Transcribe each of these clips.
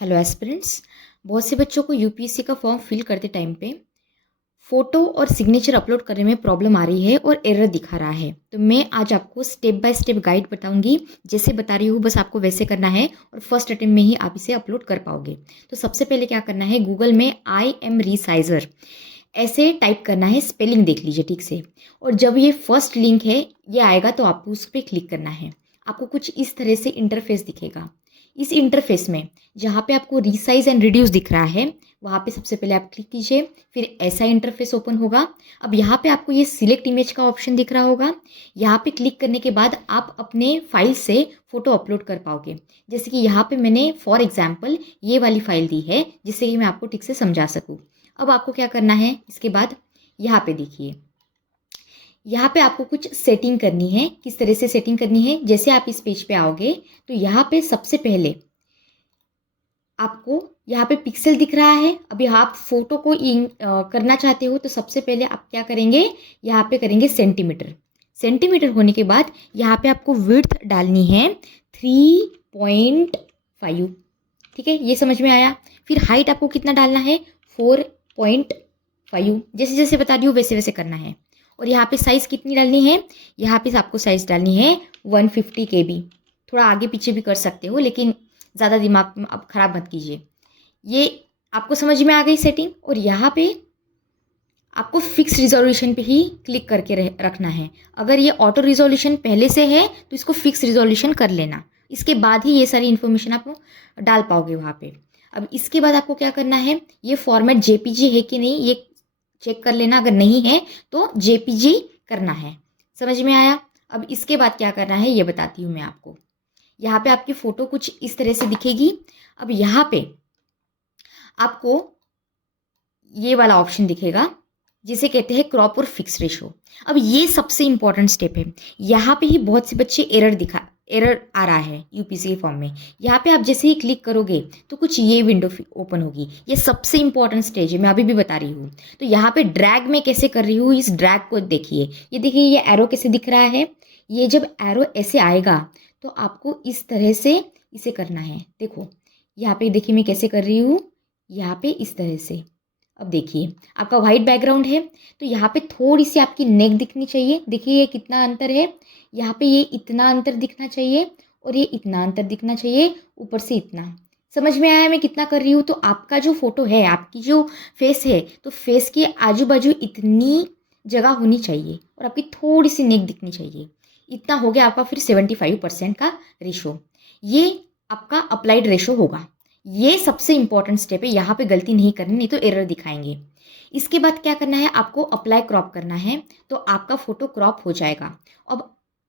Hello aspirants. बहुत से बच्चों को यूपीएससी का फॉर्म फिल करते टाइम पे फ़ोटो और सिग्नेचर अपलोड करने में प्रॉब्लम आ रही है और एरर दिखा रहा है। तो मैं आज आपको स्टेप बाय स्टेप गाइड बताऊंगी। जैसे बता रही हूँ बस आपको वैसे करना है और फर्स्ट अटेम्प्ट में ही आप इसे अपलोड कर पाओगे। तो सबसे पहले क्या करना है, गूगल में आई एम रिसाइजर ऐसे टाइप करना है, स्पेलिंग देख लीजिए ठीक से। और जब ये फर्स्ट लिंक है ये आएगा तो आपको उस पर क्लिक करना है। आपको कुछ इस तरह से इंटरफेस दिखेगा। इस इंटरफेस में जहाँ पे आपको रिसाइज एंड रिड्यूस दिख रहा है वहाँ पे सबसे पहले आप क्लिक कीजिए, फिर ऐसा इंटरफेस ओपन होगा। अब यहाँ पे आपको ये सिलेक्ट इमेज का ऑप्शन दिख रहा होगा। यहाँ पे क्लिक करने के बाद आप अपने फाइल से फ़ोटो अपलोड कर पाओगे। जैसे कि यहाँ पे मैंने फॉर एग्जांपल ये वाली फाइल दी है जिससे कि मैं आपको ठीक से समझा सकूँ। अब आपको क्या करना है, इसके बाद यहाँ पे देखिए, यहाँ पे आपको कुछ सेटिंग करनी है। किस तरह से सेटिंग करनी है, जैसे आप इस पेज पे आओगे तो यहाँ पे सबसे पहले आपको यहाँ पे पिक्सल दिख रहा है। अभी आप फोटो को करना चाहते हो तो सबसे पहले आप क्या करेंगे, यहाँ पे करेंगे सेंटीमीटर। सेंटीमीटर होने के बाद यहाँ पे आपको विड्थ डालनी है 3.5। ठीक है, ये समझ में आया। फिर हाइट आपको कितना डालना है, 4.5। जैसे जैसे बता रही हूँ वैसे वैसे करना है। और यहाँ पे साइज़ कितनी डालनी है, यहाँ पे आपको साइज़ डालनी है 150 KB। थोड़ा आगे पीछे भी कर सकते हो लेकिन ज़्यादा दिमाग अब ख़राब मत कीजिए। ये आपको समझ में आ गई सेटिंग। और यहाँ पे आपको फिक्स रिजोल्यूशन पे ही क्लिक करके रखना है। अगर ये ऑटो रिजोल्यूशन पहले से है तो इसको फिक्स रिजोल्यूशन कर लेना। इसके बाद ही ये सारी इन्फॉर्मेशन आप डाल पाओगे वहाँ पे। अब इसके बाद आपको क्या करना है, ये फॉर्मेट जेपीजी है कि नहीं ये चेक कर लेना। अगर नहीं है तो जेपीजी करना है। समझ में आया। अब इसके बाद क्या करना है ये बताती हूँ मैं आपको। यहाँ पे आपकी फ़ोटो कुछ इस तरह से दिखेगी। अब यहाँ पे आपको ये वाला ऑप्शन दिखेगा जिसे कहते हैं क्रॉप और फिक्स रेशो। अब ये सबसे इंपॉर्टेंट स्टेप है। यहाँ पे ही बहुत से बच्चे एरर आ रहा है यूपीएससी के फॉर्म में। यहाँ पे आप जैसे ही क्लिक करोगे तो कुछ ये विंडो ओपन होगी। ये सबसे इंपॉर्टेंट स्टेज है, मैं अभी भी बता रही हूँ। तो यहाँ पे ड्रैग में कैसे कर रही हूँ, इस ड्रैग को देखिए। ये देखिए ये एरो कैसे दिख रहा है। ये जब एरो ऐसे आएगा तो आपको इस तरह से इसे करना है। देखो यहाँ पे देखिए मैं कैसे कर रही हूँ, यहाँ पे इस तरह से। अब देखिए आपका वाइट बैकग्राउंड है तो यहाँ पे थोड़ी सी आपकी नेक दिखनी चाहिए। देखिए ये कितना अंतर है, यहाँ पे ये इतना अंतर दिखना चाहिए और ये इतना अंतर दिखना चाहिए, ऊपर से इतना। समझ में आया मैं कितना कर रही हूँ। तो आपका जो फोटो है, आपकी जो फेस है, तो फेस के आजू बाजू इतनी जगह होनी चाहिए और आपकी थोड़ी सी नेक दिखनी चाहिए। इतना हो गया आपका फिर 75% का रेशो। ये आपका अप्लाइड रेशो होगा। ये सबसे इंपॉर्टेंट स्टेप है, यहाँ पे गलती नहीं करनी नहीं तो एरर दिखाएंगे। इसके बाद क्या करना है, आपको अप्लाई क्रॉप करना है तो आपका फ़ोटो क्रॉप हो जाएगा।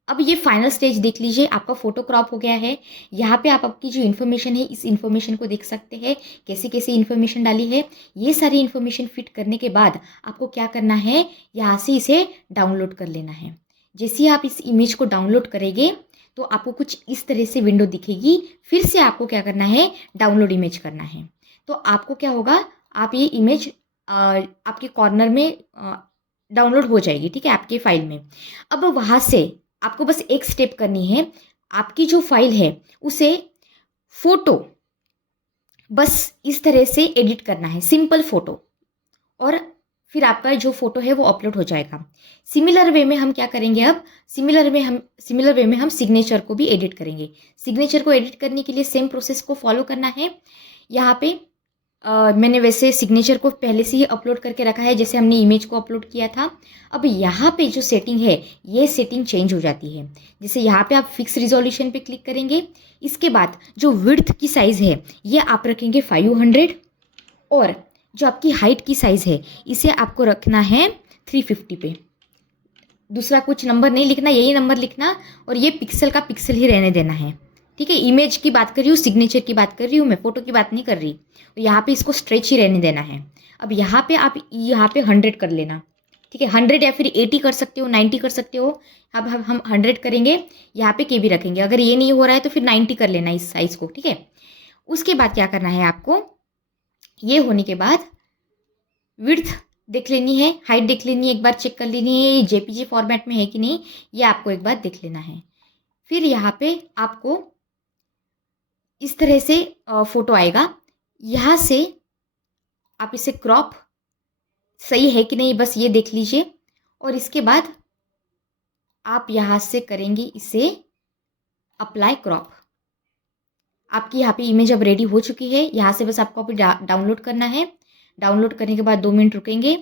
अब ये फाइनल स्टेज देख लीजिए, आपका फ़ोटो क्रॉप हो गया है। यहाँ पे आप आपकी जो इन्फॉर्मेशन है इस इन्फॉर्मेशन को देख सकते हैं, कैसे कैसे इन्फॉर्मेशन डाली है। ये सारी इन्फॉर्मेशन फिट करने के बाद आपको क्या करना है, यहाँ से इसे डाउनलोड कर लेना है। जैसे ही आप इस इमेज को डाउनलोड करेंगे तो आपको कुछ इस तरह से विंडो दिखेगी। फिर से आपको क्या करना है, डाउनलोड इमेज करना है। तो आपको क्या होगा, आप ये इमेज आपके कॉर्नर में डाउनलोड हो जाएगी, ठीक है, आपके फाइल में। अब वहाँ से आपको बस एक स्टेप करनी है, आपकी जो फाइल है उसे फोटो बस इस तरह से एडिट करना है, सिंपल फोटो। और फिर आपका जो फोटो है वो अपलोड हो जाएगा। सिमिलर वे में हम क्या करेंगे, अब सिमिलर वे में हम सिग्नेचर को भी एडिट करेंगे। सिग्नेचर को एडिट करने के लिए सेम प्रोसेस को फॉलो करना है। यहाँ पे मैंने वैसे सिग्नेचर को पहले से ही अपलोड करके रखा है जैसे हमने इमेज को अपलोड किया था। अब यहाँ पे जो सेटिंग है ये सेटिंग चेंज हो जाती है। जैसे यहाँ पे आप फिक्स रिजोल्यूशन पे क्लिक करेंगे। इसके बाद जो विड्थ की साइज़ है ये आप रखेंगे 500 और जो आपकी हाइट की साइज़ है इसे आपको रखना है 350 पे। दूसरा कुछ नंबर नहीं लिखना, यही नंबर लिखना और ये पिक्सल का पिक्सल ही रहने देना है। ठीक है, इमेज की बात कर रही हूँ, सिग्नेचर की बात कर रही हूँ मैं, फोटो की बात नहीं कर रही। तो यहाँ पे इसको स्ट्रेच ही रहने देना है। अब यहाँ पे आप यहाँ पे 100 कर लेना। ठीक है, 100 या फिर 80 कर सकते हो, 90 कर सकते हो। अब हम 100 करेंगे, यहाँ पे KB रखेंगे। अगर ये नहीं हो रहा है तो फिर 90 कर लेना इस साइज़ को। ठीक है, उसके बाद क्या करना है आपको, ये होने के बाद विड्थ देख लेनी है, हाइट देख लेनी है, एक बार चेक कर लेनी है ये JPG फॉर्मेट में है कि नहीं, ये आपको एक बार देख लेना है। फिर यहाँ पे आपको इस तरह से फ़ोटो आएगा। यहाँ से आप इसे क्रॉप सही है कि नहीं बस ये देख लीजिए, और इसके बाद आप यहाँ से करेंगे इसे अप्लाई क्रॉप। आपकी यहाँ पे इमेज अब रेडी हो चुकी है। यहाँ से बस आपको अभी डाउनलोड करना है। डाउनलोड करने के बाद 2 मिनट रुकेंगे।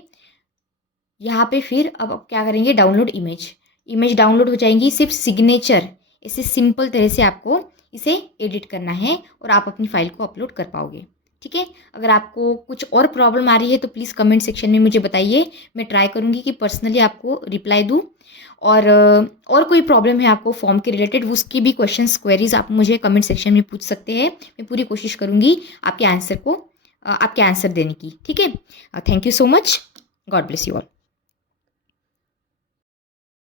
यहाँ पे फिर अब आप क्या करेंगे, डाउनलोड इमेज। इमेज डाउनलोड हो जाएंगी। सिर्फ सिग्नेचर ऐसे सिंपल तरह से आपको इसे एडिट करना है और आप अपनी फाइल को अपलोड कर पाओगे। ठीक है, अगर आपको कुछ और प्रॉब्लम आ रही है तो प्लीज़ कमेंट सेक्शन में मुझे बताइए। मैं ट्राई करूँगी कि पर्सनली आपको रिप्लाई दूँ। और कोई प्रॉब्लम है आपको फॉर्म के रिलेटेड, उसकी भी क्वेश्चंस क्वेरीज आप मुझे कमेंट सेक्शन में पूछ सकते हैं। मैं पूरी कोशिश करूँगी आपके आंसर देने की। ठीक है, thank you so much. God bless you all.